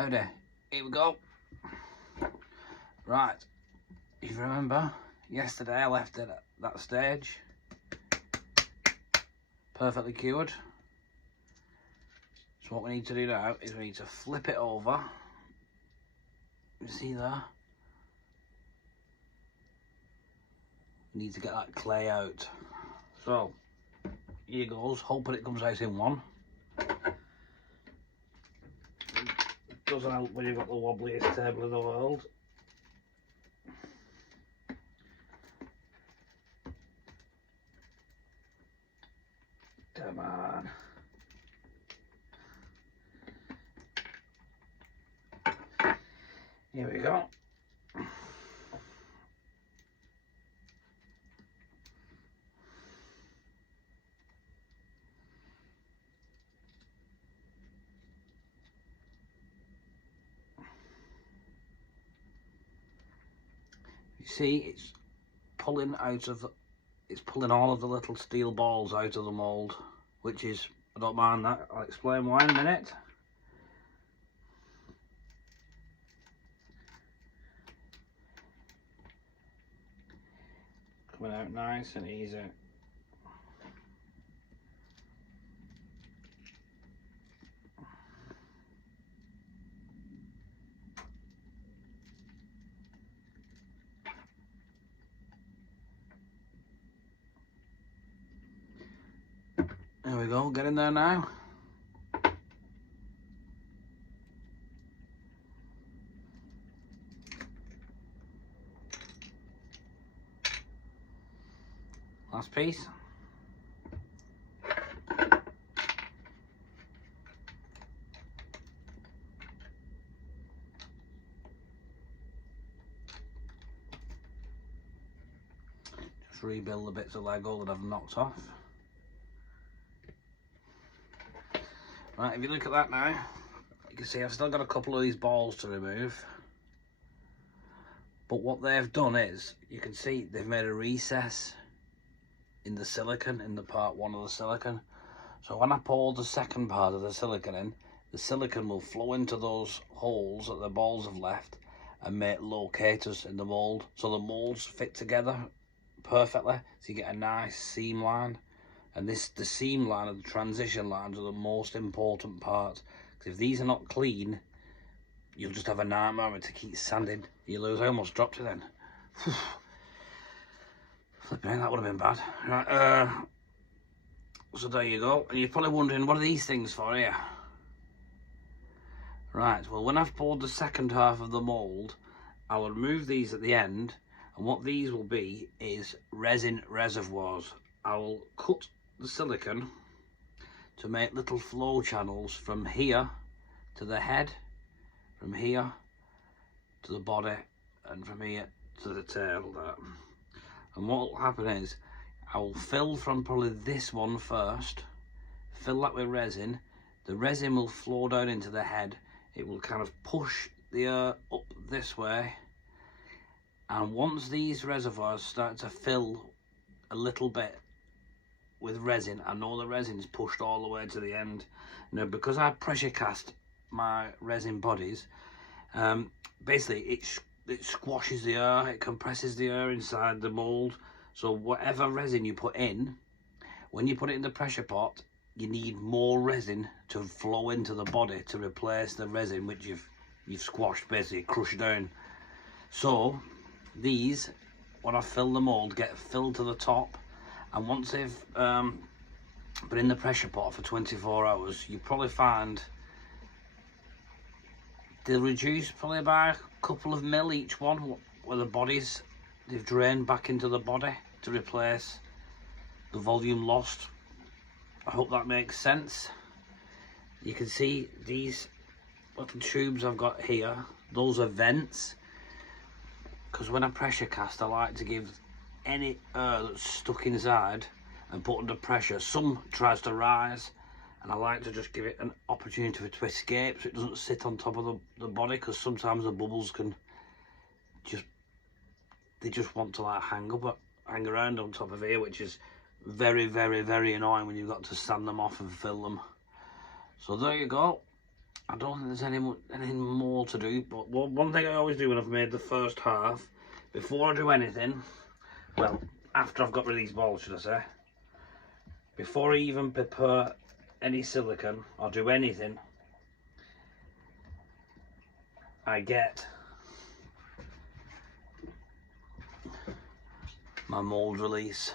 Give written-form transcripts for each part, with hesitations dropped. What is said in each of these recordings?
Oh dear, here we go. Right, if you remember, yesterday I left it at that stage, perfectly cured. So what we need to do now is we need to flip it over. You see there? We need to get that clay out. So, here goes, hoping it comes out in one. It doesn't help when you've got the wobbliest table in the world. Come on. Here we go. You see, it's pulling all of the little steel balls out of the mould, which is, I don't mind that, I'll explain why in a minute. Coming out nice and easy. There we go, get in there now. Last piece. Just rebuild the bits of Lego that I've knocked off. Right, if you look at that now, you can see I've still got a couple of these balls to remove. But what they've done is, you can see they've made a recess in the silicone, in the part one of the silicone. So when I pour the second part of the silicone in, the silicone will flow into those holes that the balls have left and make locators in the mould. So the moulds fit together perfectly, so you get a nice seam line. And the seam line and the transition lines are the most important part, because if these are not clean, you'll just have a nightmare to keep sanding. You lose. I almost dropped it then. Flipping, that would have been bad. Right, so there you go. And you're probably wondering, what are these things for here? Right, well, when I've poured the second half of the mould, I will remove these at the end, and what these will be is resin reservoirs. I will cut the silicone to make little flow channels from here to the head, from here to the body, and from here to the tail there. And what will happen is, I will fill from probably this one first, fill that with resin. The resin will flow down into the head. It will kind of push the air up this way, and once these reservoirs start to fill a little bit with resin, I know the resin's pushed all the way to the end. Now, because I pressure cast my resin bodies, basically it squashes the air, it compresses the air inside the mould. So whatever resin you put in, when you put it in the pressure pot, you need more resin to flow into the body to replace the resin which you've squashed, basically crushed down. So these, when I fill the mould, get filled to the top, and once they've been in the pressure pot for 24 hours, you probably find they'll reduce probably by a couple of mil each one, where the bodies, they've drained back into the body to replace the volume lost. I hope that makes sense. You can see these little tubes I've got here, those are vents, because when I pressure cast, I like to give any air that's stuck inside and put under pressure. Some tries to rise, and I like to just give it an opportunity for it to escape, so it doesn't sit on top of the body, because sometimes the bubbles can they just want to like hang around on top of here, which is very, very, very annoying when you've got to sand them off and fill them. So there you go. I don't think there's anything more to do, but one thing I always do when I've made the first half, before I do anything, well, after I've got rid of these balls, should I say, before I even prepare any silicone or do anything, I get my mould release.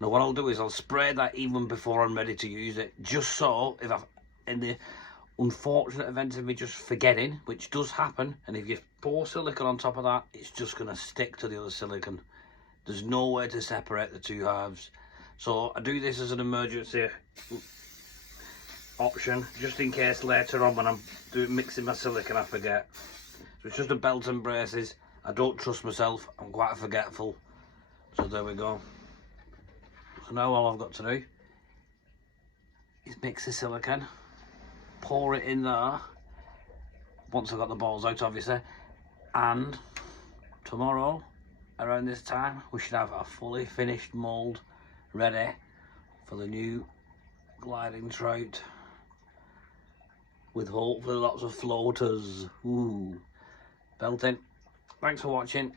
Now what I'll do is I'll spray that even before I'm ready to use it, just so if I've, in the unfortunate event of me just forgetting, which does happen, and if you pour silicone on top of that, it's just going to stick to the other silicone. There's no way to separate the two halves. So I do this as an emergency option, just in case later on when I'm mixing my silicone I forget. So it's just a belt and braces. I don't trust myself, I'm quite forgetful. So there we go. So now all I've got to do is mix the silicone, pour it in there, once I've got the balls out obviously, and tomorrow around this time we should have a fully finished mould ready for the new Gliding Trout, with hopefully lots of floaters. Ooh, belting. Thanks for watching.